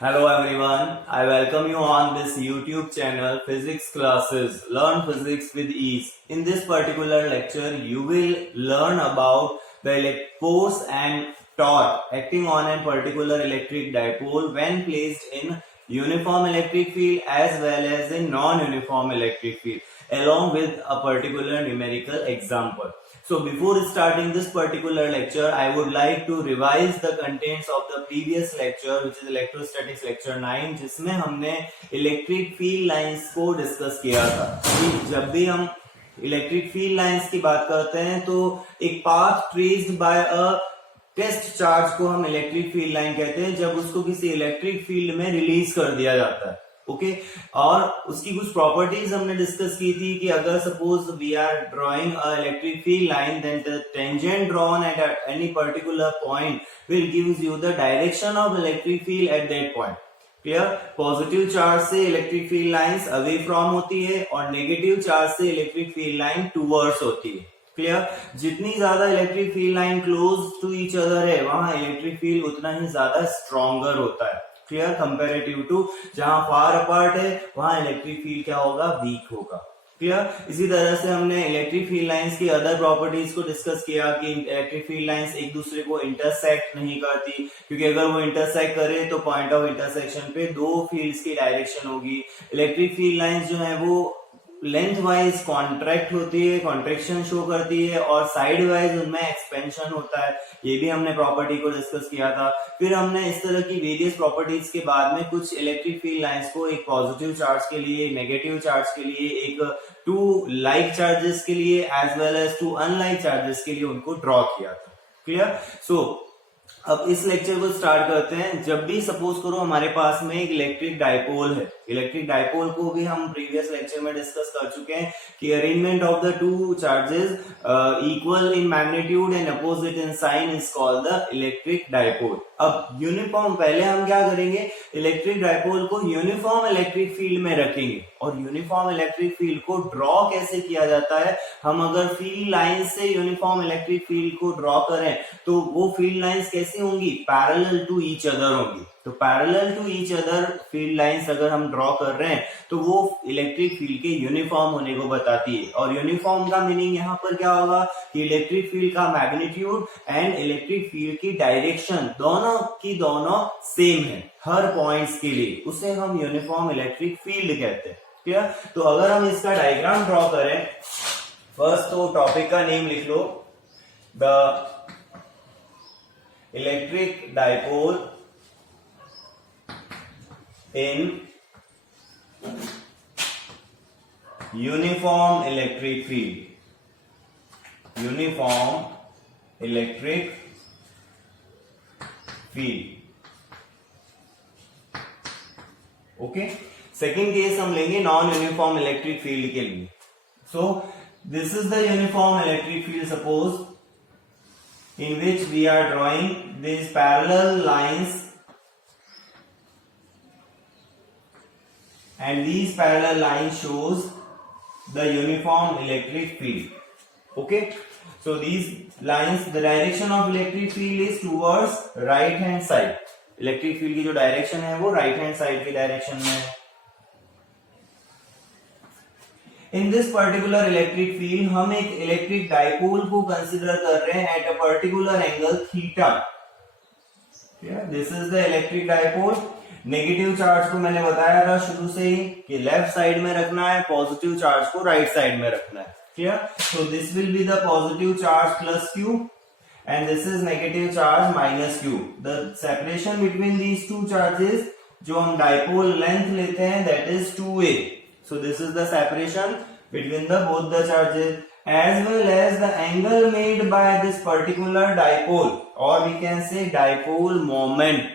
Hello everyone, I welcome you on this YouTube channel Physics Classes, Learn Physics with Ease. In this particular lecture, you will learn about the force and torque acting on a particular electric dipole when placed in uniform electric field as well as in non-uniform electric field, along with a particular numerical example. So before starting this particular lecture, I would like to revise the contents of the previous lecture, which is electrostatics lecture 9, जिसमें हमने electric field lines को discuss किया था कि जब भी हम electric field lines की बात करते हैं तो एक path traced by a test charge को हम इलेक्ट्रिक फील्ड लाइन कहते हैं जब उसको किसी इलेक्ट्रिक फील्ड में रिलीज कर दिया जाता है। ओके और उसकी कुछ प्रॉपर्टीज हमने डिस्कस की थी कि अगर suppose we are drawing a electric field line then the tangent drawn at any particular point will gives you the direction of electric field at that point. Clear? Positive charge से electric field lines away from होती है और negative charge से electric field line towards होती है। Clear? जितनी ज्यादा electric field line close to each other है वहां इलेक्ट्रिक फील्ड उतना ही ज्यादा स्ट्रॉन्गर होता है। क्लियर? कंपेरेटिव टू जहां फार अपार्ट है वहां इलेक्ट्रिक फील्ड क्या होगा? वीक होगा। क्लियर? इसी तरह से हमने इलेक्ट्रिक फील्ड लाइंस की अदर प्रॉपर्टीज को डिस्कस किया कि इलेक्ट्रिक फील्ड लाइंस एक दूसरे को इंटरसेक्ट नहीं करती, क्योंकि अगर वो इंटरसेक्ट करे तो पॉइंट ऑफ इंटरसेक्शन पे दो फील्ड्स की डायरेक्शन होगी। इलेक्ट्रिक फील्ड लाइंस जो है वो लेंथ वाइज कॉन्ट्रैक्ट होती है, कॉन्ट्रेक्शन शो करती है और साइड वाइज उनमें एक्सपेंशन होता है। ये भी हमने प्रॉपर्टी को डिस्कस किया था। फिर हमने इस तरह की वेरियस प्रॉपर्टीज के बाद में कुछ इलेक्ट्रिक फील्ड लाइंस को एक पॉजिटिव चार्ज के लिए, नेगेटिव चार्ज के लिए, एक टू लाइक चार्जेस के लिए as well as to unlike charges के लिए उनको ड्रॉ किया था। क्लियर? सो अब इस लेक्चर को स्टार्ट करते हैं। जब भी सपोज करो हमारे पास में एक इलेक्ट्रिक डाइपोल है, इलेक्ट्रिक डाइपोल को भी हम प्रीवियस लेक्चर में डिस्कस कर चुके हैं कि arrangement of the two charges equal in magnitude and opposite in sign is called the electric dipole. अब यूनिफॉर्म पहले हम क्या करेंगे, इलेक्ट्रिक डाइपोल को यूनिफॉर्म इलेक्ट्रिक फील्ड में रखेंगे और यूनिफॉर्म इलेक्ट्रिक फील्ड को ड्रॉ कैसे किया जाता है। हम अगर फील्ड लाइन से यूनिफॉर्म इलेक्ट्रिक फील्ड को ड्रॉ करें तो वो फील्ड लाइंस कैसी होंगी? पैरेलल टू ईच अदर होंगी। तो parallel to each other field lines अगर हम ड्रॉ कर रहे हैं तो वो इलेक्ट्रिक फील्ड के यूनिफॉर्म होने को बताती है। और यूनिफॉर्म का मीनिंग यहाँ पर क्या होगा कि इलेक्ट्रिक फील्ड का मैग्नीट्यूड एंड इलेक्ट्रिक फील्ड की डायरेक्शन दोनों की दोनों सेम है हर पॉइंट्स के लिए, उसे हम यूनिफॉर्म इलेक्ट्रिक फील्ड कहते हैं। ठीक है? तो अगर हम इसका डायग्राम ड्रॉ करें, फर्स्ट तो टॉपिक का नेम लिख लो, the electric dipole in uniform electric field, uniform electric field. Okay, second case हम लेंगे नॉन यूनिफॉर्म इलेक्ट्रिक फील्ड के लिए। So this is the uniform electric field suppose in which we are drawing these parallel lines and these parallel lines shows the uniform electric field. Okay, so these lines, the direction of electric field is towards right hand side. Electric field की जो direction है वो right hand side की direction में है। In this particular electric field हम एक electric dipole को कंसिडर कर रहे हैं at a particular angle theta. This is the electric dipole. Negative charge को मैंने बताया था शुरू से ही कि लेफ्ट साइड में रखना है, पॉजिटिव चार्ज को राइट साइड में रखना है। Clear? So this will be the positive charge plus Q and this is negative charge minus Q. The separation between these two charges जो हम डाइपोल लेंथ लेते हैं that is 2a. So this is the separation between the both the charges as well as the angle made by this particular dipole, or we can say dipole moment.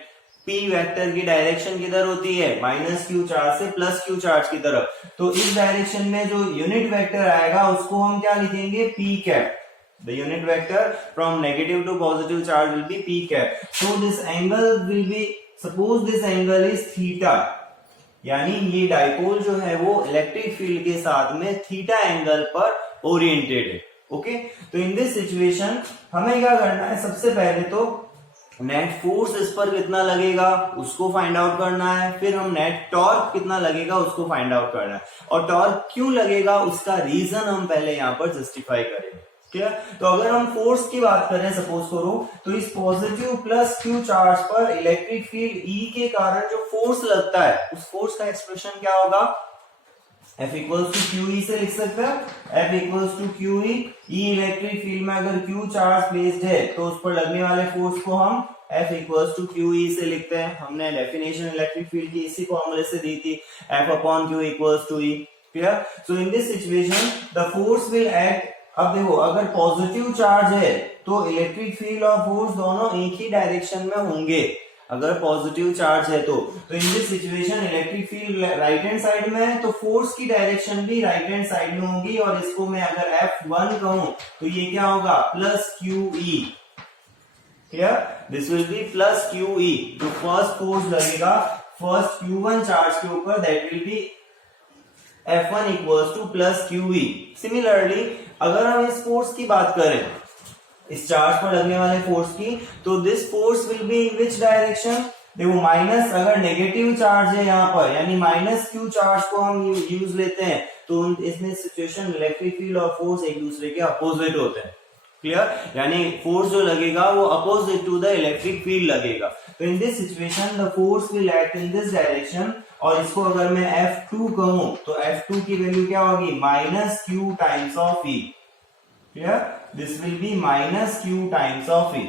P vector की direction किधर होती है? Minus Q charge से plus Q charge की तरफ। तो इस direction में जो यूनिट वेक्टर आएगा उसको हम क्या लिखेंगे? P cap. The unit vector from negative to positive charge will be P cap. So this angle will be, suppose this angle is theta, यानी ये डाइपोल जो है वो इलेक्ट्रिक फील्ड के साथ में थीटा एंगल पर ओरिएंटेड है। ओके, तो इन दिस सिचुएशन हमें क्या करना है? सबसे पहले तो नेट फोर्स इस पर कितना लगेगा उसको फाइंड आउट करना है, फिर हम नेट टॉर्क कितना लगेगा उसको फाइंड आउट करना है, और टॉर्क क्यों लगेगा उसका रीजन हम पहले यहाँ पर जस्टिफाई करेंगे। ठीक है, तो अगर हम फोर्स की बात करें सपोज करो, तो इस पॉजिटिव प्लस क्यू चार्ज पर इलेक्ट्रिक फील्ड ई के कारण जो फोर्स लगता है उस फोर्स का एक्सप्रेशन क्या होगा, F equals to Q E से लिख सकते हैं, F equals to Q E, electric field में अगर Q चार्ज प्लेस्ड है तो उस पर लगने वाले फोर्स को हम F equals to Q E से लिखते हैं। हमने डेफिनेशन इलेक्ट्रिक फील्ड की इसी फॉर्मूले से दी थी, F upon Q equals to E. Clear, so in this situation the force will act. अब देखो, अगर पॉजिटिव चार्ज है तो इलेक्ट्रिक फील्ड और फोर्स दोनों एक ही डायरेक्शन में होंगे, अगर पॉजिटिव चार्ज है तो in this situation electric field right hand side में है तो फोर्स की डायरेक्शन भी राइट हैंड साइड में होगी, और इसको मैं अगर F1 कहूं तो ये क्या होगा, plus Q E. Clear, this will B plus Q ई। जो फर्स्ट फोर्स लगेगा फर्स्ट Q1 चार्ज के ऊपर, that will B F1 equals two plus Q E. Similarly अगर हम इस फोर्स की बात करें, इस चार्ज पर लगने वाले फोर्स की, तो this force will be in which direction, देखो माइनस, अगर नेगेटिव चार्ज है यहाँ पर यानी माइनस क्यू चार्ज को हम यूज लेते हैं तो इसमें सिचुएशन इलेक्ट्रिक फील्ड और फोर्स एक दूसरे के अपोजिट होते हैं। क्लियर, यानी फोर्स जो लगेगा वो opposite to the electric field लगेगा। तो in this situation the force will act in this direction, और इसको अगर मैं F2 कहूं तो F2 की वैल्यू क्या होगी, minus Q times of E. Clear? This will be minus q times of e.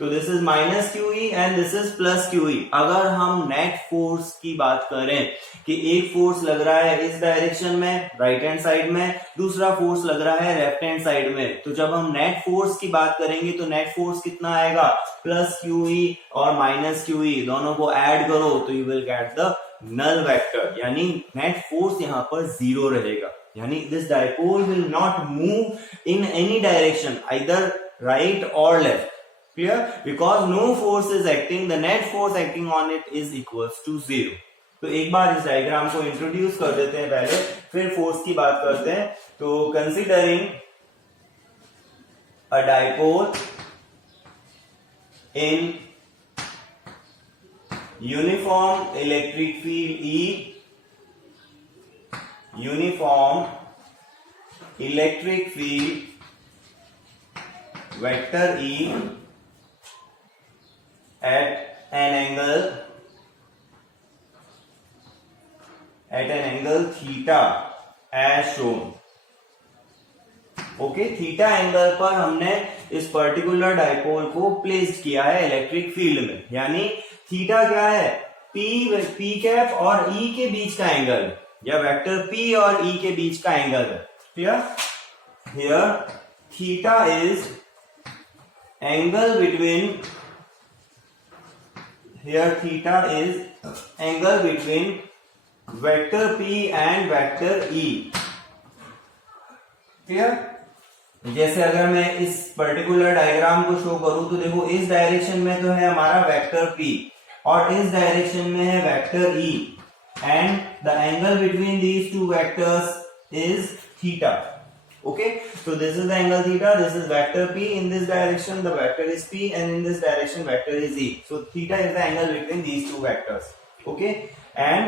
तो this is minus qe and this is plus qe। अगर हम नेट फोर्स की बात करें कि एक फोर्स लग रहा है इस डायरेक्शन में राइट हैंड साइड में, दूसरा फोर्स लग रहा है लेफ्ट हैंड साइड में, तो जब हम नेट फोर्स की बात करेंगे तो नेट फोर्स कितना आएगा, प्लस qe और माइनस qe दोनों को ऐड करो तो you will get the null vector, यानी नेट फोर्स यहाँ पर जीरो रहेगा, यानी this dipole will not move in any direction either right or left. Clear? Because no force is acting, the net force acting on it is equals to zero. तो एक बार इस diagram को introduce कर देते हैं पहले, फिर फोर्स की बात करते हैं। तो considering a dipole in uniform electric field E, uniform electric field vector E at an angle theta as shown। Okay, theta angle पर हमने इस पर्टिकुलर डाइपोल को प्लेस किया है इलेक्ट्रिक फील्ड में, यानी थीटा क्या है, पी कैप और ई के बीच का एंगल, या वेक्टर P और E के बीच का एंगल है। Clear, here theta is angle between, here theta is angle between vector P and vector E। Clear, जैसे अगर मैं इस पर्टिकुलर डायग्राम को शो करूं तो देखो इस डायरेक्शन में तो है हमारा वेक्टर P और इस डायरेक्शन में है vector E, and the angle between these two vectors is theta। Okay, so this is the angle theta, this is vector P, in this direction the vector is P and in this direction vector is E, so theta is the angle between these two vectors। Okay, and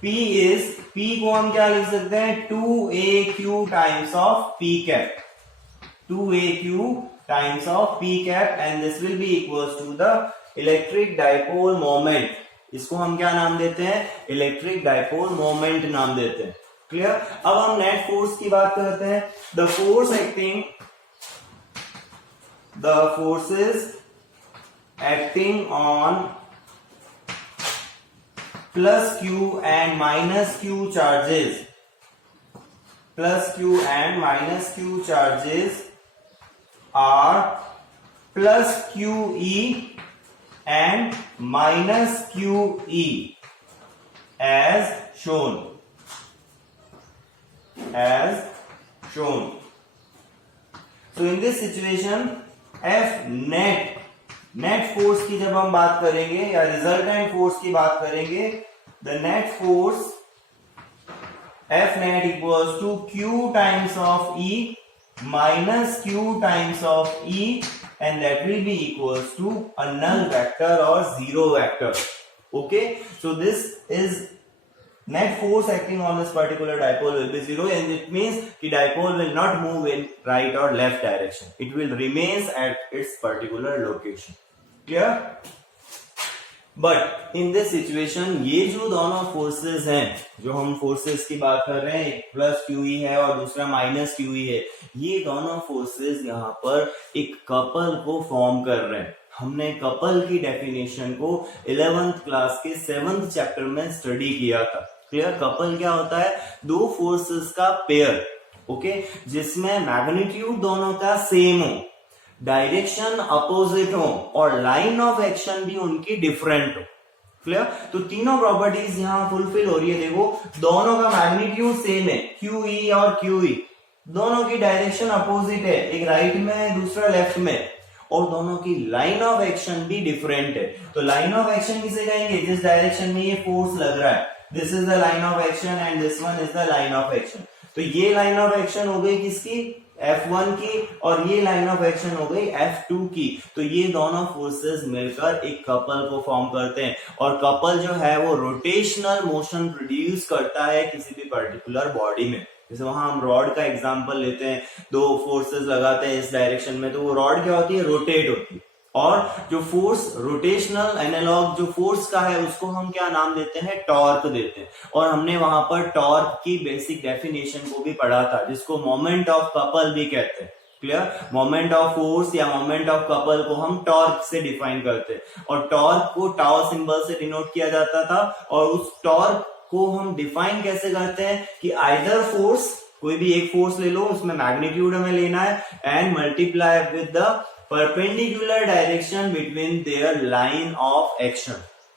P को हम क्या लिख सकते हैं, 2aq times of P cap, 2aq times of P cap, and this will be equals to the electric dipole moment। इसको हम क्या नाम देते हैं, इलेक्ट्रिक डाइपोल मोमेंट नाम देते हैं। क्लियर, अब हम नेट फोर्स की बात करते हैं। The force acting, the forces acting on plus Q and minus Q charges, plus Q and minus Q charges are plus Q E and minus QE as shown, as shown। So in this situation F net, net force की जब हम बात करेंगे या resultant force की बात करेंगे, the net force F net equals to Q times of E minus Q times of E and that will be equals to a null vector or zero vector. Okay, so this is net force acting on this particular dipole will be zero, and it means the dipole will not move in right or left direction. It will remains at its particular location. Clear? But in this situation ये जो दोनों forces हैं, जो हम forces की बात कर रहे हैं, प्लस QE है और दूसरा माइनस QE है, ये दोनों फोर्सेस यहाँ पर एक कपल को फॉर्म कर रहे हैं. हमने कपल की डेफिनेशन को 11th क्लास के 7th चैप्टर में स्टडी किया था. क्लियर? कपल क्या होता है? दो फोर्सेस का पेयर, ओके, जिसमें मैग्नीट्यूड दोनों का सेम हो, डायरेक्शन अपोजिट हो और लाइन ऑफ एक्शन भी उनकी डिफरेंट हो. क्लियर? तो तीनों प्रॉपर्टीज यहां फुलफिल हो रही है. देखो, दोनों का मैग्नीट्यूड सेम है, QE और QE, दोनों की डायरेक्शन अपोजिट है, एक राइट में है दूसरा लेफ्ट में, और दोनों की लाइन ऑफ एक्शन भी डिफरेंट है. तो लाइन ऑफ एक्शन किसे कहेंगे? जिस डायरेक्शन में ये फोर्स लग रहा है, this is the line of action and this one is the line of action. तो ये लाइन ऑफ एक्शन हो गई किसकी? F1 की, और ये लाइन ऑफ एक्शन हो गई F2 की. तो ये दोनों फोर्सेस मिलकर एक कपल को फॉर्म करते हैं, और कपल जो है वो रोटेशनल मोशन प्रोड्यूस करता है किसी भी पर्टिकुलर बॉडी में. जैसे वहां हम रॉड का एग्जांपल लेते हैं, दो फोर्सेस लगाते हैं इस डायरेक्शन में, तो वो रॉड क्या होती है? रोटेट होती है. और जो फोर्स रोटेशनल एनालॉग जो फोर्स का है उसको हम क्या नाम देते हैं? टॉर्क देते हैं. और हमने वहां पर टॉर्क की बेसिक डेफिनेशन को भी पढ़ा था, जिसको मोमेंट ऑफ कपल भी कहते हैं. क्लियर? मोमेंट ऑफ फोर्स या मोमेंट ऑफ कपल को हम टॉर्क से डिफाइन करते हैं, और टॉर्क को टाउ सिंबल से डिनोट किया जाता था. और उस टॉर्क को हम डिफाइन कैसे करते हैं कि आइदर फोर्स, कोई भी एक फोर्स ले लो, उसमें मैग्नीट्यूड हमें लेना है, and multiply with the perpendicular direction between their line of action.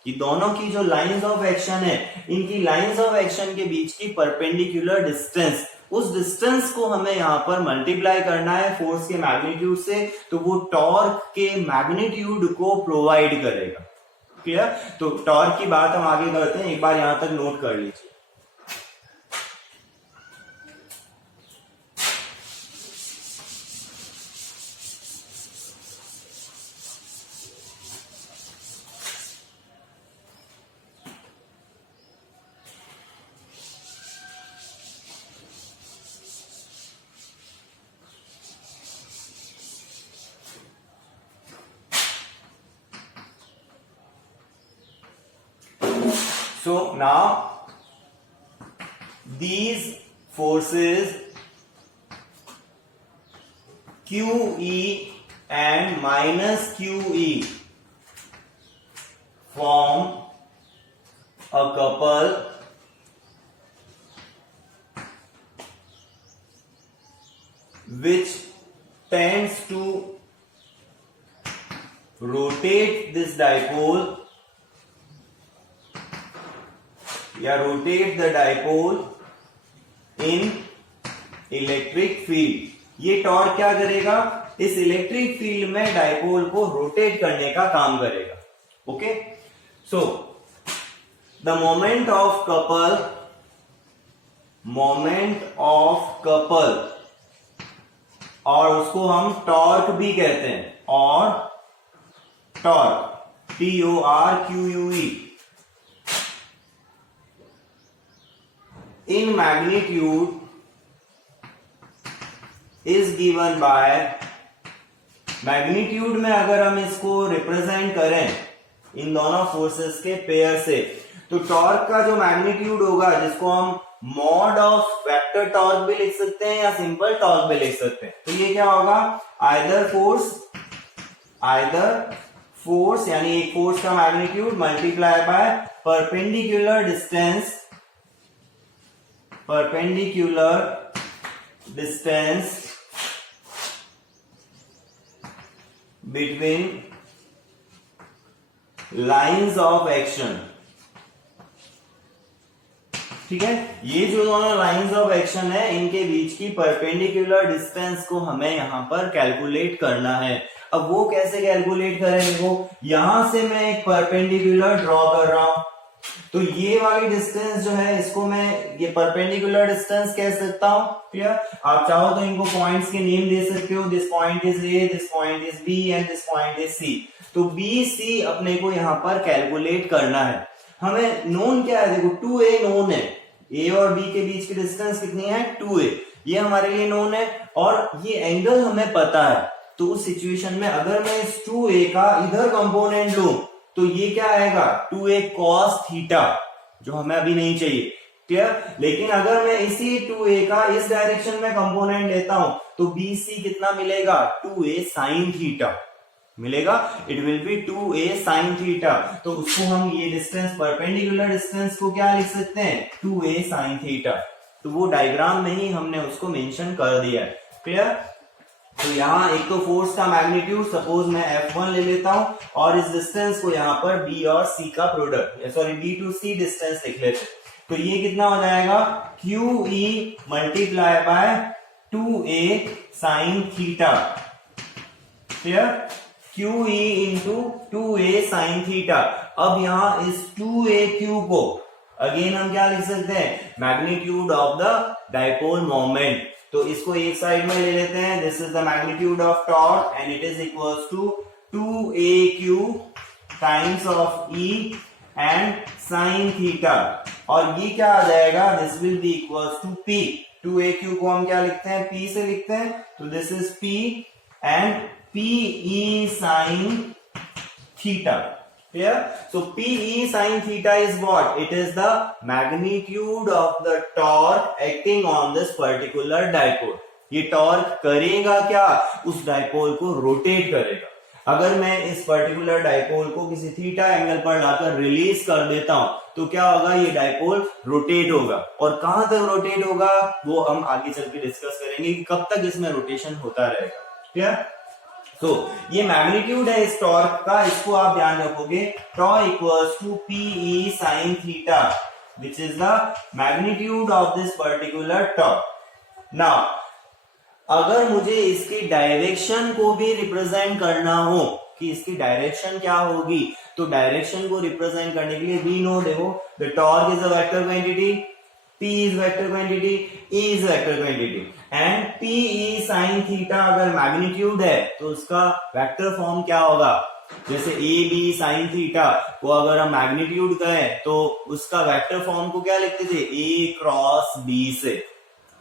कि दोनों की जो लाइंस ऑफ एक्शन है, इनकी लाइंस ऑफ एक्शन के बीच की परपेंडिकुलर डिस्टेंस, उस डिस्टेंस को हमें यहाँ पर मल्टीप्लाई करना है फोर्स के मैग्नीट्यूड से, तो वो टॉर्क के मैग्नीट्यूड को प्रोवाइड करेगा. क्लियर? तो टॉर्क की बात हम आगे करते हैं, एक बार यहां तक नोट कर लीजिए. So now these forces QE and minus QE form a couple which tends to rotate this dipole या rotate the dipole in electric field. ये टॉर्क क्या करेगा? इस इलेक्ट्रिक फील्ड में डाइपोल को रोटेट करने का काम करेगा. Okay, so the moment of couple, और उसको हम टॉर्क भी कहते हैं, और torque TORQUE in magnitude is given by, magnitude में अगर हम इसको रिप्रेजेंट करें इन दोनों फोर्सेस के पेयर से, तो टॉर्क का जो मैग्नीट्यूड होगा, जिसको हम मॉड ऑफ वेक्टर टॉर्क भी लिख सकते हैं या सिंपल टॉर्क भी लिख सकते हैं, तो ये क्या होगा? आइदर फोर्स यानी एक फोर्स का magnitude multiply by perpendicular distance between lines of action. ठीक है, ये जो दोनों लाइंस ऑफ एक्शन है, इनके बीच की परपेंडिकुलर डिस्टेंस को हमें यहां पर कैलकुलेट करना है. अब वो कैसे कैलकुलेट करेंगे? वो यहां से मैं एक परपेंडिकुलर ड्रॉ कर रहा हूं, तो ये वाली डिस्टेंस जो है इसको मैं ये परपेंडिकुलर डिस्टेंस कह सकता हूं। क्लियर? आप चाहो तो इनको पॉइंट्स के नेम दे सकते हो, this point is A, this point is B and this point is C. तो बी सी अपने को यहाँ पर कैलकुलेट करना है। हमें नोन क्या है, देखो 2a नोन है, ए और बी के बीच की डिस्टेंस कितनी है 2a, ये हमारे लिए नोन है और ये एंगल हमें पता है। तो उस सिचुएशन में अगर मैं इस 2a का इधर कंपोनेंट लूं तो ये क्या आएगा 2a cos थीटा, जो हमें अभी नहीं चाहिए। क्लियर? लेकिन अगर मैं इसी 2a का इस डायरेक्शन में कंपोनेंट लेता हूं तो BC कितना मिलेगा 2a sin थीटा मिलेगा, it will B 2a sin theta. तो उसको हम ये डिस्टेंस परपेंडिकुलर डिस्टेंस को क्या लिख सकते हैं 2a sin थीटा। तो वो डायग्राम में ही हमने उसको मेंशन कर दिया है। क्लियर? तो यहाँ एक तो फोर्स का मैग्नीट्यूड सपोज मैं F1 ले लेता हूं और इस डिस्टेंस को यहाँ पर B और C का product, sorry B to C distance लिख लेते हैं। तो ये कितना हो जाएगा QE multiply by 2a sin theta. Clear? QE into 2a sin theta. अब यहाँ इस 2aq को अगेन हम क्या लिख सकते हैं magnitude of the dipole moment. तो इसको एक साइड में ले लेते हैं, this is the magnitude of torque and it is equals to 2aq times of E and sin theta. और ये क्या आ जाएगा, this will be equals to P। 2aq को हम क्या लिखते हैं P से लिखते हैं, तो this is P and PE sin theta. Clear? So PE sin theta is what? It is the magnitude of the torque acting on this particular dipole. ये टॉर्क करेगा क्या, उस डाइपोल को रोटेट करेगा। अगर मैं इस पर्टिकुलर डाइपोल को किसी थीटा एंगल पर लाकर रिलीज कर देता हूं तो क्या होगा, ये डाइपोल रोटेट होगा। और कहां तक रोटेट होगा वो हम आगे चल के डिस्कस करेंगे कि कब तक इसमें रोटेशन होता रहेगा। क्लियर? तो ये मैग्नीट्यूड है इस टॉर्क का, इसको आप ध्यान रखोगे, tau equals to PE sin theta which is the magnitude of this particular torque. Now अगर मुझे इसकी डायरेक्शन को भी रिप्रेजेंट करना हो कि इसकी डायरेक्शन क्या होगी, तो डायरेक्शन को रिप्रेजेंट करने के लिए वी नो, देखो the torque is a vector quantity, P is vector quantity, E is vector quantity and PE sin theta अगर मैग्नीट्यूड है तो उसका वेक्टर फॉर्म क्या होगा, जैसे ए बी साइन थीटा को अगर हम मैग्नीट्यूड कहें तो उसका वेक्टर फॉर्म को क्या लिखते थे A क्रॉस B से।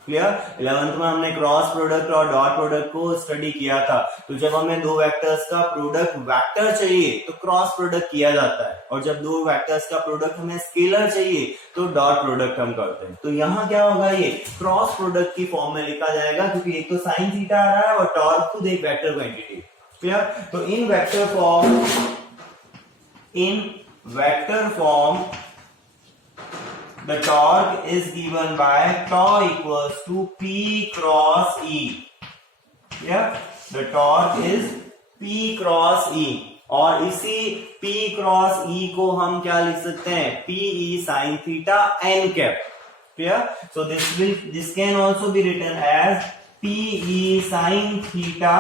क्लियर? 11th में हमने क्रॉस प्रोडक्ट और डॉट प्रोडक्ट को स्टडी किया था। तो जब हमें दो वेक्टर्स का प्रोडक्ट वेक्टर चाहिए तो क्रॉस प्रोडक्ट किया जाता है, और जब दो वेक्टर्स का प्रोडक्ट हमें स्केलर चाहिए तो डॉट प्रोडक्ट हम करते हैं। तो यहाँ क्या होगा, ये क्रॉस प्रोडक्ट की फॉर्म में लिखा जाएगा क्योंकि एक तो साइन थीटा आ रहा है और टॉर्क खुद एक वेक्टर क्वांटिटी। क्लियर? तो इन vector form the torque is given by tau equals to P cross E. Yeah, the torque is P cross E. और इसी P cross E को हम क्या लिख सकते हैं PE sin theta n cap. Clear? So this can also be written as PE sin theta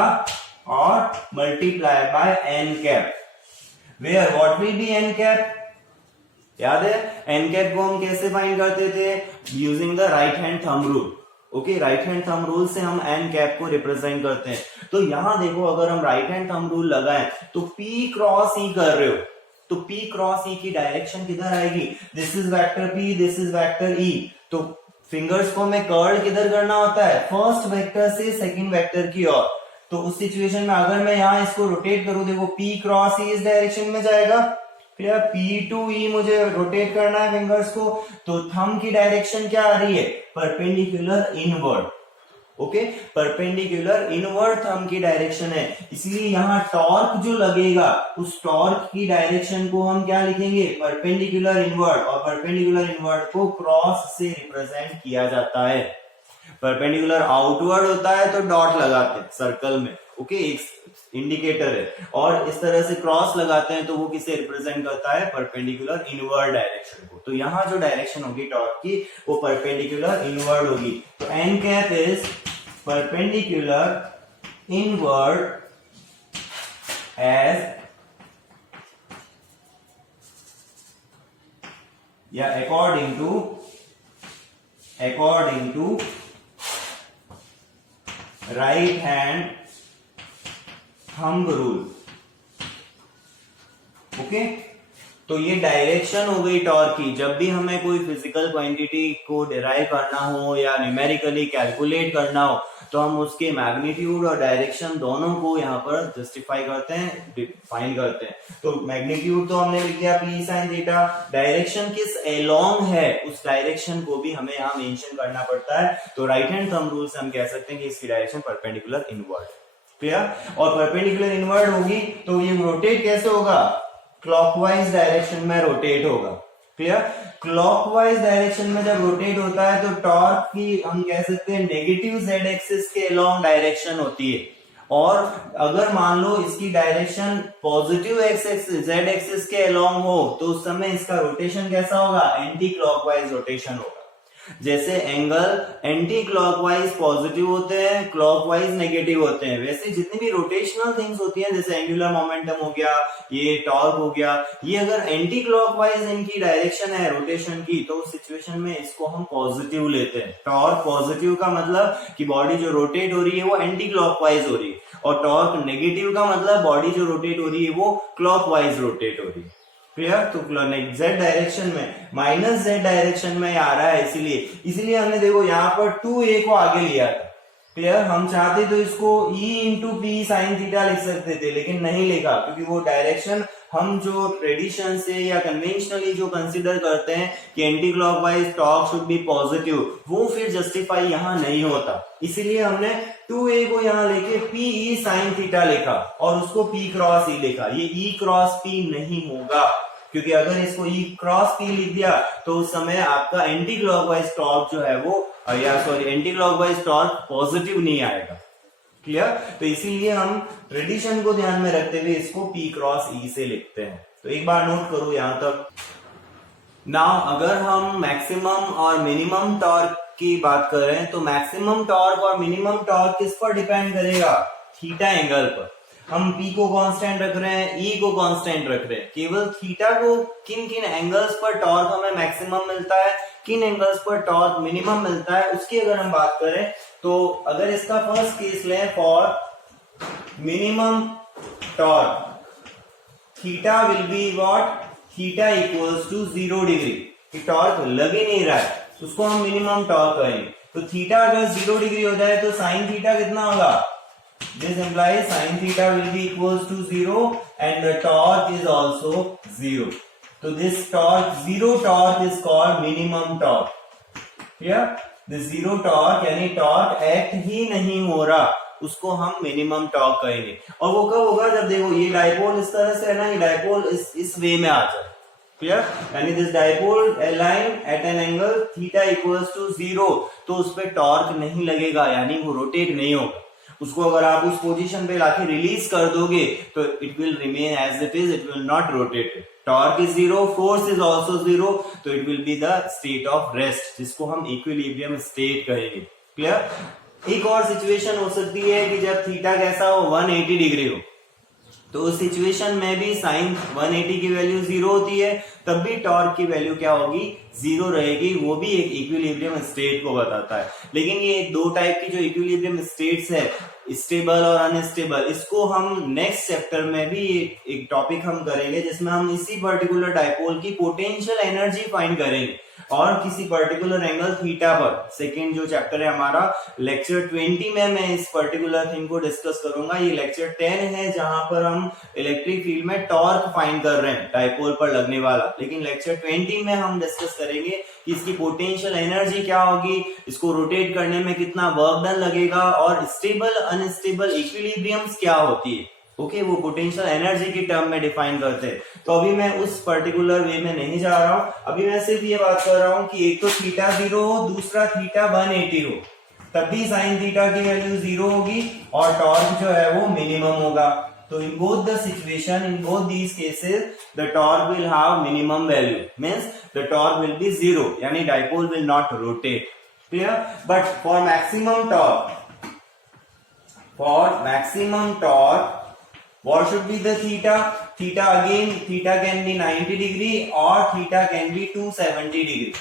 or multiply by n cap. Where what will be n cap? याद है एन कैप को हम कैसे फाइंड करते थे, using the right hand thumb rule. Okay, right hand thumb rule से हम N cap को रिप्रेजेंट करते हैं। तो यहां देखो अगर हम राइट हैंड थंब रूल लगाएं तो P क्रॉस E कर रहे हो तो P क्रॉस E की डायरेक्शन किधर आएगी, this is vector P, this is vector E। तो फिंगर्स को हमें कर्ल किधर करना होता है, फर्स्ट वेक्टर से सेकंड वेक्टर की ओर। तो उस सिचुएशन में अगर मैं यहाँ इसको रोटेट करूं, देखो P क्रॉस E इस डायरेक्शन में जाएगा, P to E मुझे रोटेट करना है फिंगर्स को, तो थंब की डायरेक्शन क्या आ रही है, perpendicular inward. Okay, perpendicular inward thumb की डायरेक्शन है, इसलिए यहाँ टॉर्क जो लगेगा उस टॉर्क की डायरेक्शन को हम क्या लिखेंगे, परपेंडिकुलर इनवर्ड। और परपेंडिकुलर इनवर्ड को क्रॉस से रिप्रेजेंट किया जाता है। परपेंडिकुलर आउटवर्ड होता है तो डॉट लगाते हैं सर्कल में, ओके, एक इंडिकेटर है, और इस तरह से क्रॉस लगाते हैं तो वो किसे रिप्रेजेंट करता है, परपेंडिकुलर इनवर्ड डायरेक्शन को। तो यहाँ जो डायरेक्शन होगी टॉर्क की वो परपेंडिकुलर इनवर्ड होगी। तो n cap is perpendicular inward या according to right hand thumb rule. Okay, तो ये डायरेक्शन हो गई टॉर्क की। जब भी हमें कोई फिजिकल क्वांटिटी को डिराइव करना हो या न्यूमेरिकली कैलकुलेट करना हो तो हम उसके मैग्नीट्यूड और डायरेक्शन दोनों को यहाँ पर जस्टिफाई करते हैं, डिफाइन करते हैं। तो मैग्नीट्यूड तो हमने लिख दिया P sin थीटा, डायरेक्शन किस एलोंग है उस डायरेक्शन को भी हमें यहाँ मेंशन करना पड़ता है। तो राइट हैंड थंब रूल से हम कह सकते हैं कि इसकी डायरेक्शन परपेंडिकुलर इनवर्ड। क्लियर? और परपेंडिकुलर इनवर्ड होगी तो ये रोटेट कैसे होगा? क्लॉकवाइज डायरेक्शन में रोटेट होगा। क्लियर? क्लॉकवाइज डायरेक्शन में जब रोटेट होता है तो टॉर्क की हम कह सकते हैं नेगेटिव जेड एक्सिस के अलोंग डायरेक्शन होती है। और अगर मान लो इसकी डायरेक्शन पॉजिटिव जेड एक्सिस के अलोंग हो तो उस समय इसका रोटेशन कैसा होगा? एंटी क्लॉकवाइज रोटेशन होगा। जैसे एंगल एंटी क्लॉकवाइज पॉजिटिव होते हैं, क्लॉकवाइज नेगेटिव होते हैं, वैसे जितनी भी रोटेशनल थिंग्स होती हैं जैसे एंगुलर मोमेंटम हो गया, ये टॉर्क हो गया, ये अगर एंटी क्लॉकवाइज इनकी डायरेक्शन है रोटेशन की तो उस सिचुएशन में इसको हम पॉजिटिव लेते हैं। टॉर्क पॉजिटिव का मतलब कि बॉडी जो रोटेट हो रही है वो एंटी क्लॉकवाइज हो रही है, और टॉर्क नेगेटिव का मतलब बॉडी जो रोटेट हो रही है वो क्लॉकवाइज रोटेट हो रही है। क्लियर? तो जेड डायरेक्शन में माइनस जेड डायरेक्शन में आ रहा है, इसीलिए हमने देखो यहाँ पर 2a को आगे लिया था। क्लियर? हम चाहते तो इसको E into P sine theta लिख सकते थे लेकिन नहीं लिखा, क्योंकि वो डायरेक्शन हम जो ट्रेडिशन से या कन्वेंशनली जो कंसीडर करते हैं कि anti clockwise torque should be positive, वो फिर जस्टिफाई यहाँ नहीं होता। इसीलिए हमने 2a को यहाँ लेके Pe साइन थीटा लिखा और उसको P क्रॉस E लिखा। ये E क्रॉस P नहीं होगा, क्योंकि अगर इसको E क्रॉस P लिख दिया तो उस समय आपका एंटी क्लॉकवाइज टॉर्क जो है वो एंटी क्लॉकवाइज टॉर्क पॉजिटिव नहीं आएगा। क्लियर? तो इसीलिए हम ट्रेडिशन को ध्यान में रखते हुए इसको P क्रॉस E से लिखते हैं। तो एक बार नोट करो यहां तक। नाउ अगर हम मैक्सिमम और मिनिमम टॉर्क की बात करें तो मैक्सिमम टॉर्क और मिनिमम टॉर्क किस पर डिपेंड करेगा? थीटा एंगल पर। हम P को कांस्टेंट रख रहे हैं, E को कांस्टेंट रख रहे हैं, केवल थीटा को किन किन एंगल्स पर टॉर्क हमें मैक्सिमम मिलता है, किन एंगल्स पर टॉर्क मिनिमम मिलता है, उसकी अगर हम बात करें तो अगर इसका फर्स्ट केस लें for minimum torque, theta will be what? Theta equals to 0 degree. कि टॉर्क लग ही नहीं रहा है उसको हम मिनिमम टॉर्क कहेंगे। तो थीटा अगर 0 डिग्री हो जाए तो साइन थीटा कितना होगा? This implies sin theta will be equals to 0 and the torque is also 0. So this torque, zero torque is called minimum torque. Clear? The zero torque यानी torque act ही नहीं हो रहा उसको हम मिनिमम टॉर्क कहेंगे। और वो कब होगा? जब देखो ये डायपोल इस तरह से है ना, ये डायपोल इस वे में आ जाए। क्लियर? यानी this dipole line at an angle theta equals to 0 तो उस पे टॉर्क नहीं लगेगा, यानी वो रोटेट नहीं होगा। उसको अगर आप उस पोजीशन पे लाके रिलीज कर दोगे तो it will remain as it is, it will not rotate. Torque is 0, force is also 0, तो it will be the state of rest, जिसको हम इक्विलिब्रियम स्टेट कहेंगे। क्लियर? एक और सिचुएशन हो सकती है कि जब थीटा कैसा हो? 180 डिग्री हो, तो उस सिचुएशन में भी साइन 180 की वैल्यू 0 होती है, तब भी टॉर्क की वैल्यू क्या होगी? 0 रहेगी। वो भी एक इक्विलिब्रियम स्टेट को बताता है। लेकिन ये दो टाइप की जो इक्विलिब्रियम स्टेट्स है, स्टेबल और अनस्टेबल, इसको हम नेक्स्ट चैप्टर में भी एक टॉपिक हम करेंगे जिसमें हम इसी पर्टिकुलर डायपोल की पोटेंशियल एनर्जी फाइंड करेंगे और किसी पर्टिकुलर एंगल थीटा पर। सेकेंड जो चैप्टर है हमारा, लेक्चर 20 में मैं इस पर्टिकुलर थिंग को डिस्कस करूंगा। ये लेक्चर 10 है जहां पर हम इलेक्ट्रिक फील्ड में टॉर्क फाइंड कर रहे हैं डायपोल पर लगने वाला। लेकिन लेक्चर 20 में हम डिस्कस करेंगे कि इसकी पोटेंशियल एनर्जी क्या होगी, इसको रोटेट करने में कितना वर्क डन लगेगा और स्टेबल अनस्टेबल इक्विलिब्रियम्स क्या होती है। ओके, वो पोटेंशियल एनर्जी की टर्म में डिफाइन करते हैं। तो अभी मैं उस पर्टिकुलर वे में नहीं जा रहा हूं, अभी मैं सिर्फ ये बात कर रहा हूं कि एक तो थीटा 0 हो, दूसरा थीटा 180 हो, तब भी साइन थीटा की वैल्यू 0 होगी और टॉर्क जो है वो मिनिमम होगा। तो in both the situation, in both these cases, the torque will have minimum value. Means the torque will be 0. यानी dipole will not rotate. Clear? But for maximum torque, what should be the theta? Theta again, theta can be 90 degree और theta can be 270 degree.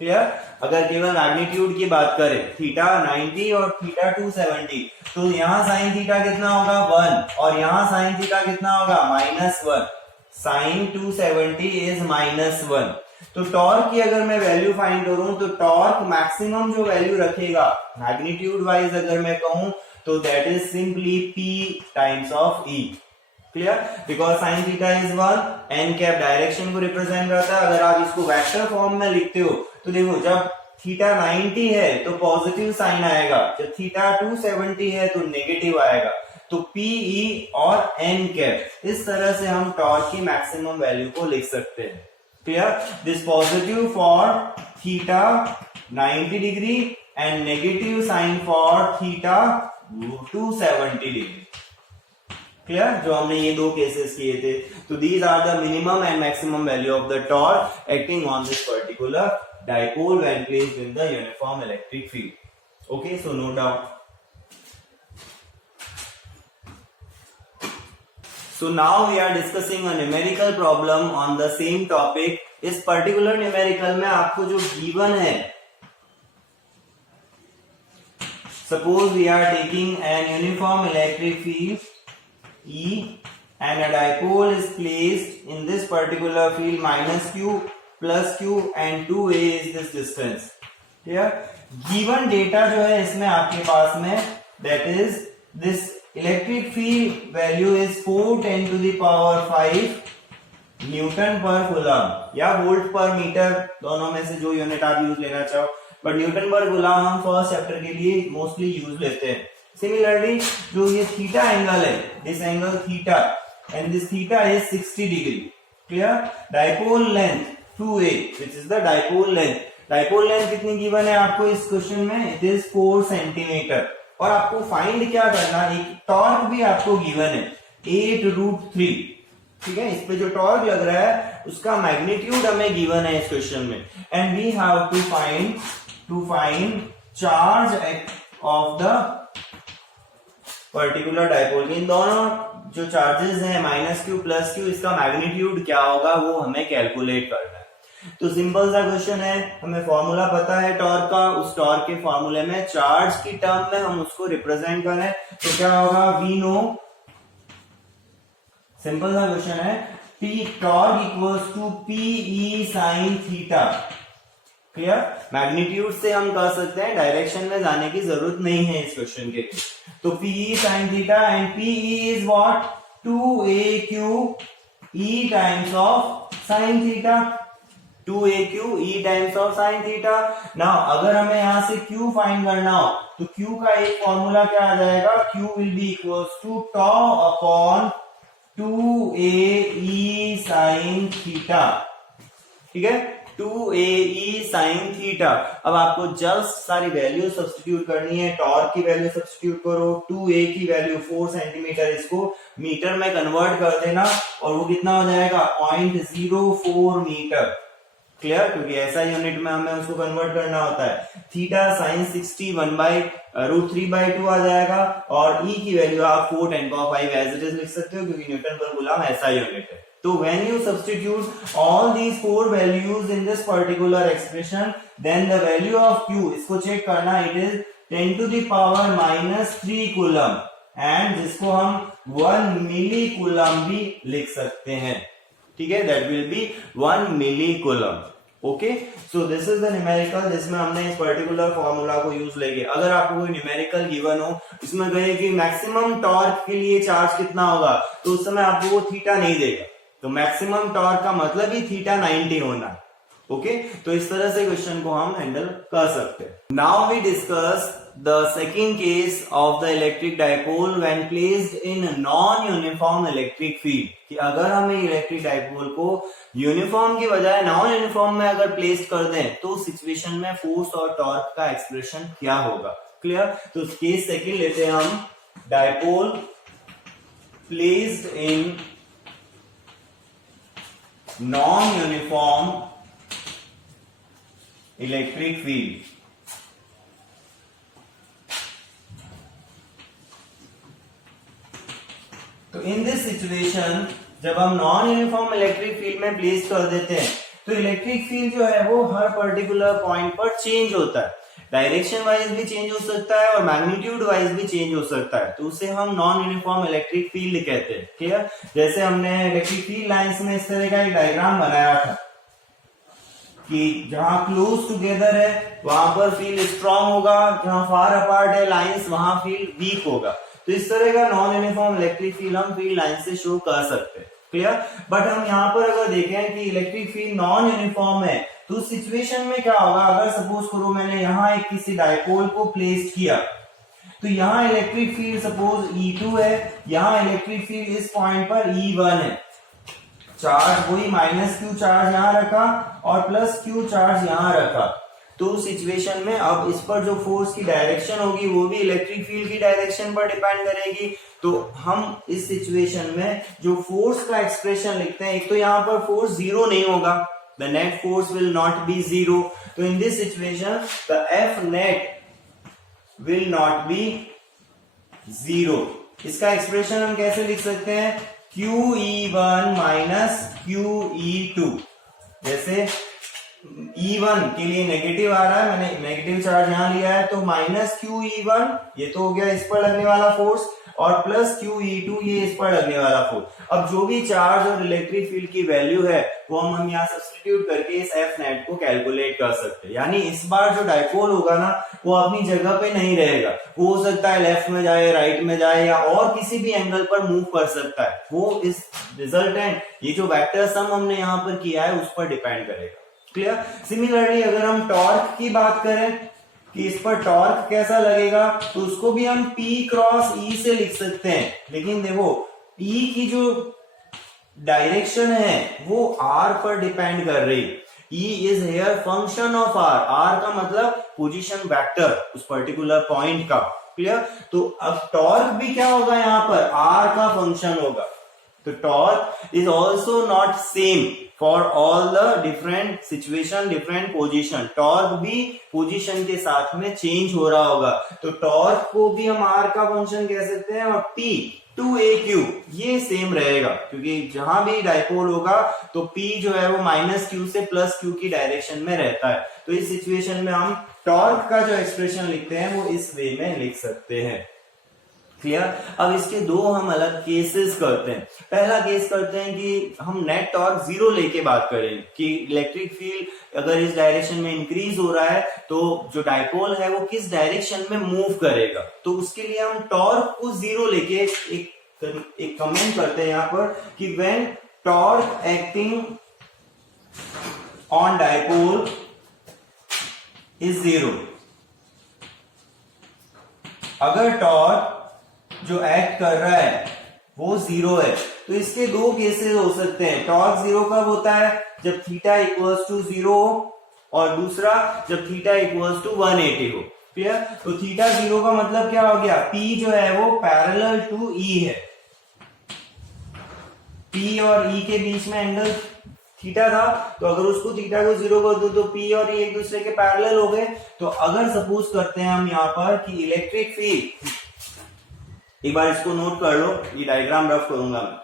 Clear? अगर केवल magnitude की बात करें, theta 90 और theta 270, तो यहाँ साइन थीटा कितना होगा 1 और यहाँ साइन थीटा कितना होगा -1। Sine 270 is -1। तो टॉर्क की अगर मैं वैल्यू फाइंड करूं तो टॉर्क मैक्सिमम जो वैल्यू रखेगा मैग्नीट्यूड वाइज अगर मैं कहूं तो that is simply P times of E। Clear? Because sine theta is 1, n cap direction को रिप्रेजेंट करता है। अगर आप इसको वेक्टर फॉर्म में लिखते हो तो देखो, जब थीटा 90 है तो पॉजिटिव साइन आएगा, जब थीटा 270 है तो नेगेटिव आएगा। तो PE और एन कैप, इस तरह से हम टॉर्क की मैक्सिमम वैल्यू को लिख सकते हैं। Clear? This positive for theta 90 degree and negative sine for theta 270 degree. Clear? जो हमने ये दो केसेस किए थे। तो these are the minimum and maximum value of the torque acting on this particular dipole when placed in the uniform electric field. Okay, so note down. So now we are discussing a numerical problem on the same topic. इस particular numerical में आपको जो given है, suppose we are taking an uniform electric field E and a dipole is placed in this particular field -q plus q and 2a is this distance. Here given data जो है इसमें आपके पास में, that is this electric field value is 4 × 10⁵ Newton पर coulomb या volt पर metre, दोनों में से जो यूनिट आप यूज लेना चाहो, बट न्यूटन पर कूलम हम फर्स्ट चैप्टर के लिए मोस्टली यूज लेते हैं। सिमिलरली जो ये थीटा एंगल है, this angle theta and this theta is 60 degree. Clear? Dipole length 2a which is the dipole length. Dipole length कितनी गिवन है आपको इस क्वेश्चन में? It is 4 centimetre. और आपको फाइंड क्या करना है, एक टॉर्क भी आपको गिवन है 8√3। ठीक है? इस पे जो टॉर्क लग रहा है उसका मैग्नीट्यूड हमें गिवन है इस क्वेश्चन में, and we have to find charge of the particular dipole. इन दोनों जो चार्जेस हैं -q + q, इसका मैग्नीट्यूड क्या होगा वो हमें कैलकुलेट करना है। तो सिंपल सा क्वेश्चन है, हमें फॉर्मूला पता है टॉर्क का, उस टॉर्क के फॉर्मूले में चार्ज की टर्म में हम उसको रिप्रेजेंट करें तो क्या होगा, वी नो, सिंपल सा क्वेश्चन है, P torque equals to PE sin theta. Clear? Magnitude से हम कह सकते हैं, डायरेक्शन में जाने की जरूरत नहीं है इस क्वेश्चन के लिए। तो PE sin theta and PE is what, 2AQ E times of sin theta, 2AQ E times of sin theta. Now अगर हमें यहां से Q फाइंड करना हो तो Q का एक फॉर्मूला क्या आ जाएगा, Q will be equals to tau upon 2AE sin theta. ठीक है? 2AE sin theta. अब आपको जस्ट सारी वैल्यू सब्स्टिट्यूट करनी है, टॉर्क की वैल्यू सब्स्टिट्यूट करो, 2A की वैल्यू 4 सेंटीमीटर, इसको मीटर में कन्वर्ट कर देना और वो कितना हो जाएगा, 0.04 मीटर। क्लियर? क्योंकि ऐसा यूनिट में हमें उसको कन्वर्ट करना होता है। थीटा sin 60 1/√3/2 आ जाएगा और E की वैल्यू आप 4 10⁵ एज इट इज लिख सकते हो, क्योंकि न्यूटन पर कूलम ऐसा यूनिट है। तो when you substitute all these 4 values in this particular expression, then the value of Q, इसको चेक करना, it is 10⁻³ कूलम, एंड जिसको हम 1 मिली कूलम भी लिख सकते हैं। ठीक है? that will be 1 milli coulomb. Okay, so this is the numerical जिसमें हमने इस पर्टिकुलर फॉर्मूला को यूज लेंगे। अगर आपको कोई न्यूमेरिकल गिवन हो, इसमें कहे कि मैक्सिमम टॉर्क के लिए चार्ज कितना होगा, तो उस समय आपको वो थीटा नहीं देगा, तो मैक्सिमम टॉर्क का मतलब ही थीटा 90 होना है। ओके, तो इस तरह से क्वेश्चन को हम हैंडल कर सकते हैं। Now we discuss the second case of the electric dipole when placed in non uniform electric field, कि अगर हमें इलेक्ट्रिक डाइपोल को यूनिफॉर्म की बजाय नॉन यूनिफॉर्म में अगर प्लेस कर दें तो सिचुएशन में फोर्स और टॉर्क का एक्सप्रेशन क्या होगा। क्लियर? तो केस सेकंड लेते हैं हम, dipole placed in non-uniform electric field. So in this situation, जब हम नॉन यूनिफॉर्म इलेक्ट्रिक फील्ड में प्लेस कर देते हैं तो इलेक्ट्रिक फील्ड जो है वो हर पर्टिकुलर पॉइंट पर चेंज होता है, डायरेक्शन वाइज भी चेंज हो सकता है और मैग्नीट्यूड वाइज भी चेंज हो सकता है, तो उसे हम नॉन यूनिफॉर्म इलेक्ट्रिक फील्ड कहते हैं। क्लियर? जैसे हमने इलेक्ट्रिक फील्ड लाइंस में इस तरह का एक डायग्राम बनाया था कि जहां क्लोज टुगेदर है वहां पर फील्ड स्ट्रांग होगा, जहां फार अपार्ट है लाइंस वहां फील्ड वीक होगा। तो इस तरह का नॉन यूनिफॉर्म इलेक्ट्रिक फील्ड हम फील्ड लाइन से शो कर सकते हैं। क्लियर? बट हम यहाँ पर अगर देखें कि इलेक्ट्रिक फील्ड नॉन यूनिफॉर्म है तो उस सिचुएशन में क्या होगा, अगर सपोज करो मैंने यहाँ एक किसी डायपोल को प्लेस किया तो यहाँ इलेक्ट्रिक फील्ड सपोज E2 है, यहाँ इलेक्ट्रिक फील्ड इस पॉइंट पर E1 है, चार्ज वही -q चार्ज यहाँ रखा और +q चार्ज यहाँ रखा, तो उस सिचुएशन में अब इस पर जो फोर्स की डायरेक्शन होगी वो भी इलेक्ट्रिक फील्ड की डायरेक्शन पर डिपेंड करेगी। तो हम इस सिचुएशन में जो फोर्स का एक्सप्रेशन लिखते हैं, एक तो यहाँ पर फोर्स जीरो नहीं होगा, the net force will not be zero, तो in this situation the F net will not be zero. इसका एक्सप्रेशन हम कैसे लिख सकते हैं, QE1 माइनस QE2। जैसे E1 के लिए नेगेटिव आ रहा है, मैंने नेगेटिव चार्ज यहां लिया है, तो -QE1 ये तो हो गया इस पर लगने वाला फोर्स और +QE2 ये इस पर लगने वाला फोर्स। अब जो भी चार्ज और इलेक्ट्रिक फील्ड की वैल्यू है वो हम यहाँ सब्स्टिट्यूट करके इस F नेट को कैलकुलेट कर सकते हैं। यानी इस बार जो डायपोल होगा ना वो अपनी जगह पे नहीं रहेगा, वो हो सकता है लेफ्ट में जाए, राइट में जाए या और किसी भी एंगल पर मूव कर सकता है, वो इस रिजल्टेंट ये जो वेक्टर सम हमने यहाँ पर किया है उस पर डिपेंड करेगा। क्लियर? सिमिलरली अगर हम टॉर्क की बात करें कि इस पर टॉर्क कैसा लगेगा तो उसको भी हम P क्रॉस E से लिख सकते हैं, लेकिन देखो E की जो डायरेक्शन है वो R पर डिपेंड कर रही। E is here function of R का मतलब पोजीशन वेक्टर उस पर्टिकुलर पॉइंट का। क्लियर? तो अब टॉर्क भी क्या होगा, यहाँ पर R का फंक्शन होगा। तो torque is also not same for all the different situation, different position. Torque भी पोजीशन के साथ में चेंज हो रहा होगा, तो टॉर्क को भी हम R का फंक्शन कह सकते हैं और P 2AQ ये सेम रहेगा, क्योंकि जहां भी डायपोल होगा तो P जो है वो -q से +q की डायरेक्शन में रहता है। तो इस सिचुएशन में हम टॉर्क का जो एक्सप्रेशन लिखते हैं वो इस वे में लिख सकते हैं। क्लियर? अब इसके दो हम अलग केसेस करते हैं। पहला केस करते हैं कि हम नेट टॉर्क जीरो लेके बात करें कि इलेक्ट्रिक फील्ड अगर इस डायरेक्शन में इंक्रीज हो रहा है तो जो डायपोल है वो किस डायरेक्शन में मूव करेगा। तो उसके लिए हम टॉर्क को जीरो लेके एक कमेंट करते हैं यहाँ पर कि when torque acting on dipole is zero. अगर टॉर्क जो एक्ट कर रहा है वो जीरो है तो इसके दो केसेस हो सकते हैं। टॉर्क जीरो कब होता है, जब थीटा इक्वल्स टू 0 हो, और दूसरा जब थीटा इक्वल्स टू 180 हो। क्लियर? तो थीटा जीरो का मतलब क्या हो गया, P जो है वो पैरेलल टू E है। P और E के बीच में एंगल थीटा था, तो अगर उसको थीटा को जीरो कर दो तो P और E एक दूसरे के पैरेलल हो गए। तो अगर सपोज करते हैं हम यहाँ पर कि इलेक्ट्रिक फील्ड, एक बार इसको नोट कर लो, ये डायग्राम रफ करूंगा मैं।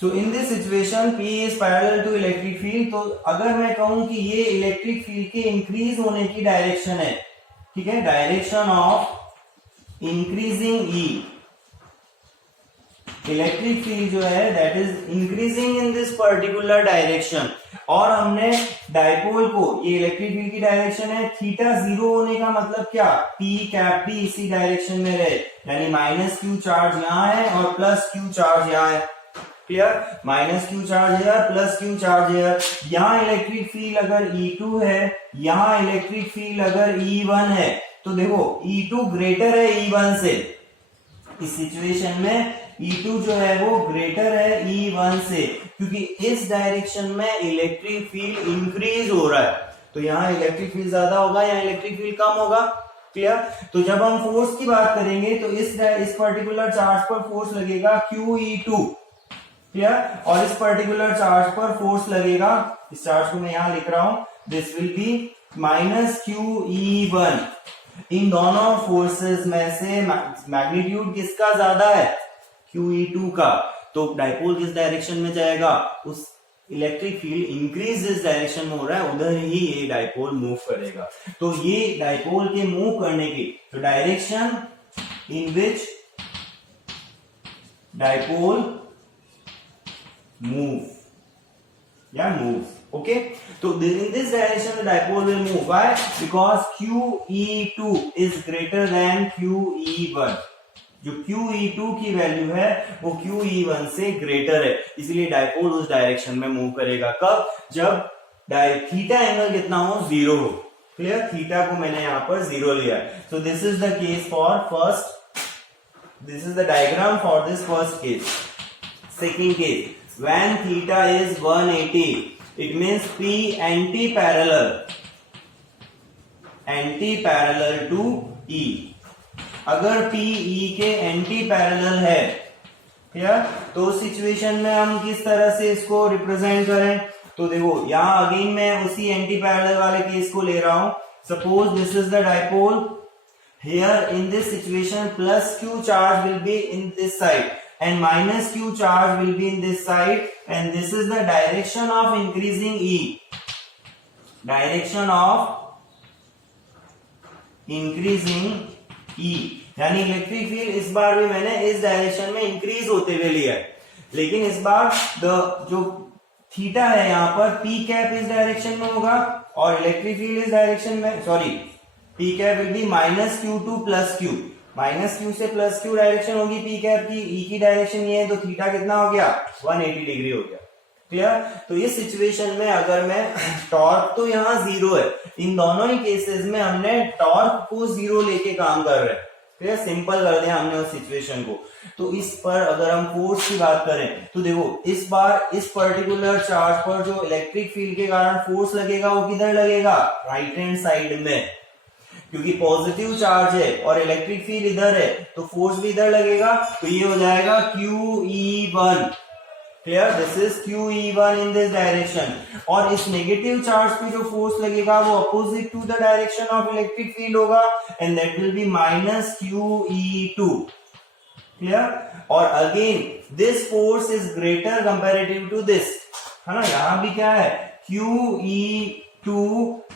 So in this situation P is parallel to electric field. तो अगर मैं कहूं कि ये इलेक्ट्रिक फील्ड के इंक्रीज होने की डायरेक्शन है, ठीक है, direction of increasing E, electric field जो है that is increasing in this particular direction, और हमने डायपोल को, ये इलेक्ट्रिक फील्ड की डायरेक्शन है, थीटा जीरो होने का मतलब क्या, P कैप भी इसी डायरेक्शन में रहे, यानी -q चार्ज यहाँ है और +q चार्ज यहाँ है। क्लियर? -q चार्ज है +q चार्ज है। यहाँ इलेक्ट्रिक फील्ड अगर E2 है, यहाँ इलेक्ट्रिक फील्ड अगर E1 है, तो देखो E2 ग्रेटर है E1 से। इस सिचुएशन में E2 जो है वो ग्रेटर है E1 से, क्योंकि इस डायरेक्शन में इलेक्ट्रिक फील्ड इंक्रीज हो रहा है, तो यहाँ इलेक्ट्रिक फील्ड ज्यादा होगा, यहाँ इलेक्ट्रिक फील्ड कम होगा। क्लियर? तो जब हम फोर्स की बात करेंगे तो इस पर्टिकुलर चार्ज पर फोर्स लगेगा QE2। क्लियर? और इस पर्टिकुलर चार्ज पर फोर्स लगेगा, इस चार्ज को मैं यहाँ लिख रहा हूं, दिस विल बी -QE1। इन दोनों फोर्सेस में से मैग्नीट्यूड किसका ज्यादा है, QE2 का, तो डाइपोल किस डायरेक्शन में जाएगा, उस इलेक्ट्रिक फील्ड इंक्रीज जिस डायरेक्शन में हो रहा है उधर ही ये डाइपोल मूव करेगा। तो ये डाइपोल के मूव करने की तो direction in which dipole move या मूव, ओके। तो in this direction the dipole will move, why, because QE2 is greater than QE1। जो QE2 की वैल्यू है वो QE1 से ग्रेटर है, इसलिए डाइपोल उस डायरेक्शन में मूव करेगा। कब, जब थीटा एंगल कितना हो, 0 हो। क्लियर, थीटा को मैंने यहां पर 0 लिया है। सो this is the case for first, this is the diagram for this first case. Second case, when theta is 180, it means P anti-parallel to E. अगर P E के एंटी पैरेलल है, clear, तो उस सिचुएशन में हम किस तरह से इसको रिप्रेजेंट करें, तो देखो यहां अगेन मैं उसी एंटी पैरेलल वाले केस को ले रहा हूं। Suppose this is the dipole, here in this situation plus q charge will be in this side and minus q charge will be in this side, and this is the direction of increasing E, direction of increasing E, यानी electric field इस बार भी मैंने इस direction में increase होते हुए लिया है, लेकिन इस बार जो थीटा है यहाँ पर P कैप इस डायरेक्शन में होगा और इलेक्ट्रिक फील्ड इस डायरेक्शन में, sorry P cap will be minus Q2 plus Q, minus Q से प्लस Q डायरेक्शन होगी P कैप की, E की डायरेक्शन ये है, तो थीटा कितना हो गया, 180 डिग्री हो गया। क्लियर, तो इस सिचुएशन में अगर मैं टॉर्क तो यहाँ 0 है, इन दोनों ही केसेस में हमने टॉर्क को 0 लेके काम कर रहे हैं। क्लियर, सिंपल कर दिया हमने उस सिचुएशन को। तो इस पर अगर हम फोर्स की बात करें तो देखो इस बार इस पर्टिकुलर चार्ज पर जो इलेक्ट्रिक फील्ड के कारण फोर्स लगेगा वो किधर लगेगा, राइट हैंड साइड में, क्योंकि पॉजिटिव चार्ज है और इलेक्ट्रिक फील्ड इधर है तो फोर्स भी इधर लगेगा, तो ये हो जाएगा QE1। Clear, this is QE1 in this direction, और इस नेगेटिव चार्ज पे जो फोर्स लगेगा वो opposite to the direction of electric field होगा, and that will be minus QE2। Clear, और again this force is greater comparative to this, है ना, यहां भी क्या है, QE2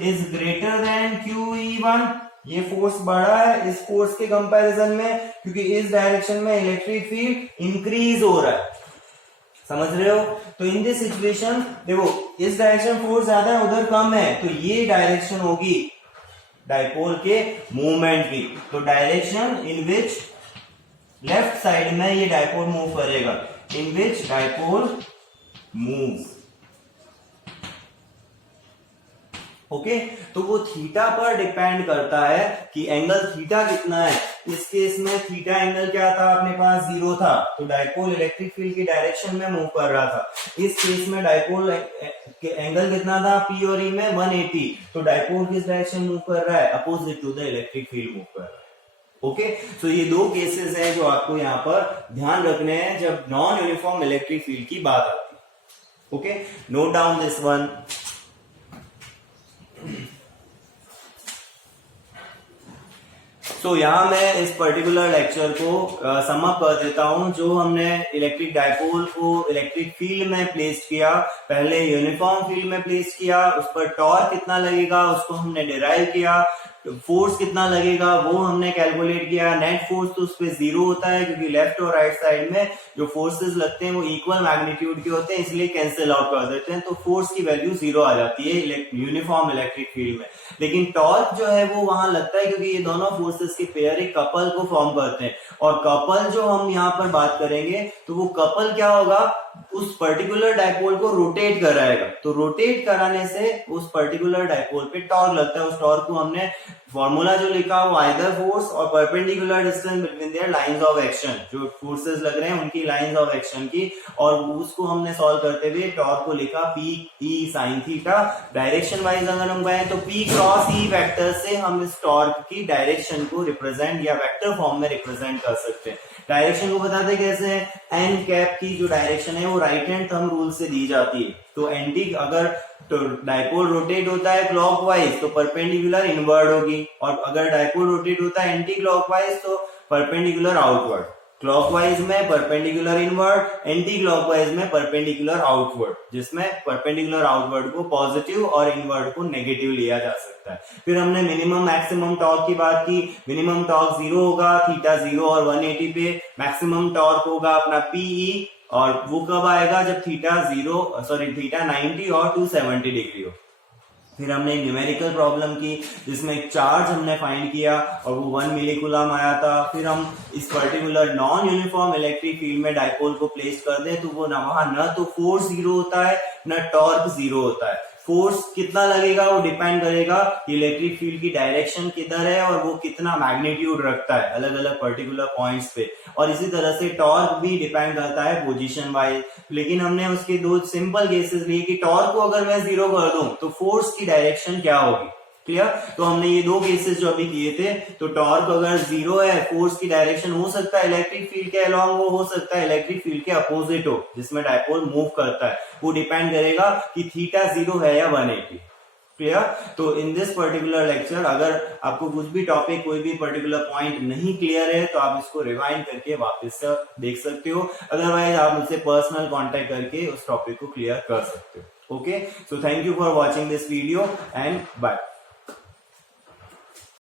is greater than QE1, ये फोर्स बड़ा है इस फोर्स के कंपैरिजन में, क्योंकि इस डायरेक्शन में इलेक्ट्रिक फील्ड इंक्रीज हो रहा है, समझ रहे हो। तो इन दिस सिचुएशन देखो इस डायरेक्शन फोर्स ज्यादा है उधर कम है, तो ये डायरेक्शन होगी डाइपोल के मूवमेंट की, तो direction in which left side में ये डाइपोल मूव करेगा, इन विच डाइपोल मूव, ओके। तो वो थीटा पर डिपेंड करता है कि एंगल थीटा कितना है। इस केस में थीटा एंगल क्या था, अपने पास 0 था, तो डाइपोल इलेक्ट्रिक फील्ड की डायरेक्शन में मूव कर रहा था। इस केस में डाइपोल एंगल कितना था, P और E में 180, तो डाइपोल किस डायरेक्शन मूव कर रहा है, opposite to the electric field move कर रहा है। ओके, सो ये दो केसेस हैं जो आपको यहाँ पर ध्यान रखने हैं जब नॉन यूनिफॉर्म इलेक्ट्रिक फील्ड की बात आती है। Okay, note down this one. तो यहां मैं इस पर्टिकुलर लेक्चर को सम अप कर देता हूं। जो हमने इलेक्ट्रिक डाइपोल को इलेक्ट्रिक फील्ड में प्लेस किया, पहले यूनिफॉर्म फील्ड में प्लेस किया, उस पर टॉर्क कितना लगेगा उसको हमने डिराइव किया, फोर्स कितना लगेगा वो हमने कैलकुलेट किया। नेट फोर्स तो उस पर 0 होता है क्योंकि लेफ्ट और राइट साइड में जो फोर्सेस लगते हैं वो इक्वल मैग्नीट्यूड के होते हैं, इसलिए कैंसिल आउट कर देते हैं, तो फोर्स की वैल्यू 0 आ जाती है यूनिफॉर्म इलेक्ट्रिक फील्ड में। लेकिन टॉर्क जो है वो वहां लगता है क्योंकि ये दोनों फोर्सेस की पेयर एक कपल को फॉर्म करते हैं, और कपल जो हम यहाँ पर बात करेंगे तो वो कपल क्या होगा, उस पर्टिकुलर डाइपोल को रोटेट कराएगा, तो रोटेट कराने से उस पर्टिकुलर डाइपोल पे टॉर्क लगता है। उस टॉर्क को हमने फॉर्मूला जो लिखा वो आइदर फोर्स और perpendicular distance between their lines of action, जो फोर्सेस लग रहे हैं उनकी लाइंस ऑफ एक्शन की, और उसको हमने सॉल्व करते हुए टॉर्क को लिखा P E sin theta. Direction wise अगर हम गए तो P क्रॉस E वेक्टर से हम इस टॉर्क की डायरेक्शन को रिप्रेजेंट या वेक्टर फॉर्म में रिप्रेजेंट कर सकते हैं। डायरेक्शन को बताते कैसे हैं, एन कैप की जो डायरेक्शन है है वो राइट हैंड थंब रूल से दी जाती है। तो एंटी अगर तो डायपोल रोटेट होता है क्लॉकवाइज तो परपेंडिकुलर इनवर्ड होगी, और अगर डायपोल रोटेट होता है एंटी क्लॉकवाइज तो परपेंडिकुलर आउटवर्ड। क्लॉकवाइज में परपेंडिकुलर इनवर्ड, एंटी क्लॉकवाइज में परपेंडिकुलर आउटवर्ड, जिसमें परपेंडिकुलर आउटवर्ड को पॉजिटिव और इनवर्ड को नेगेटिव लिया जा सकता है। फिर हमने मिनिमम मैक्सिमम टॉर्क की बात की। मिनिमम टॉर्क 0 होगा थीटा 0 और 180 पे, मैक्सिमम टॉर्क होगा अपना पीई, और वो कब आएगा जब थीटा 90 और 270 डिग्री हो। फिर हमने एक न्यूमेरिकल प्रॉब्लम की जिसमें एक चार्ज हमने फाइंड किया और वो 1 मिलीकूलम आया था। फिर हम इस particular non uniform electric field में डायपोल को प्लेस कर दें तो वो वहां न तो फोर्स 0 होता है न टॉर्क 0 होता है। फोर्स कितना लगेगा वो डिपेंड करेगा इलेक्ट्रिक फील्ड की डायरेक्शन किधर है और वो कितना मैग्नीट्यूड रखता है अलग अलग पर्टिकुलर पॉइंट्स पे, और इसी तरह से टॉर्क भी डिपेंड करता है पोजीशन वाइज। लेकिन हमने उसके दो सिंपल केसेस लिए कि टॉर्क को अगर मैं 0 कर दूं तो फोर्स की डायरेक्शन क्या होगी। क्लियर? तो हमने ये दो केसेस जो अभी किए थे, तो टॉर्क अगर 0 है, फोर्स की डायरेक्शन हो सकता है इलेक्ट्रिक फील्ड के अलोंग, वो हो सकता है इलेक्ट्रिक फील्ड के अपोजिट हो जिसमें डायपोल मूव करता है। वो डिपेंड करेगा कि थीटा 0 है या 180। क्लियर? तो इन दिस पर्टिकुलर लेक्चर अगर आपको कुछ भी टॉपिक कोई भी पर्टिकुलर पॉइंट नहीं क्लियर है तो आप इसको रिवाइंड करके वापस से देख सकते हो, अदरवाइज आप मुझसे पर्सनल कांटेक्ट करके उस टॉपिक को क्लियर कर सकते हो। Okay, so thank you for watching this video and bye.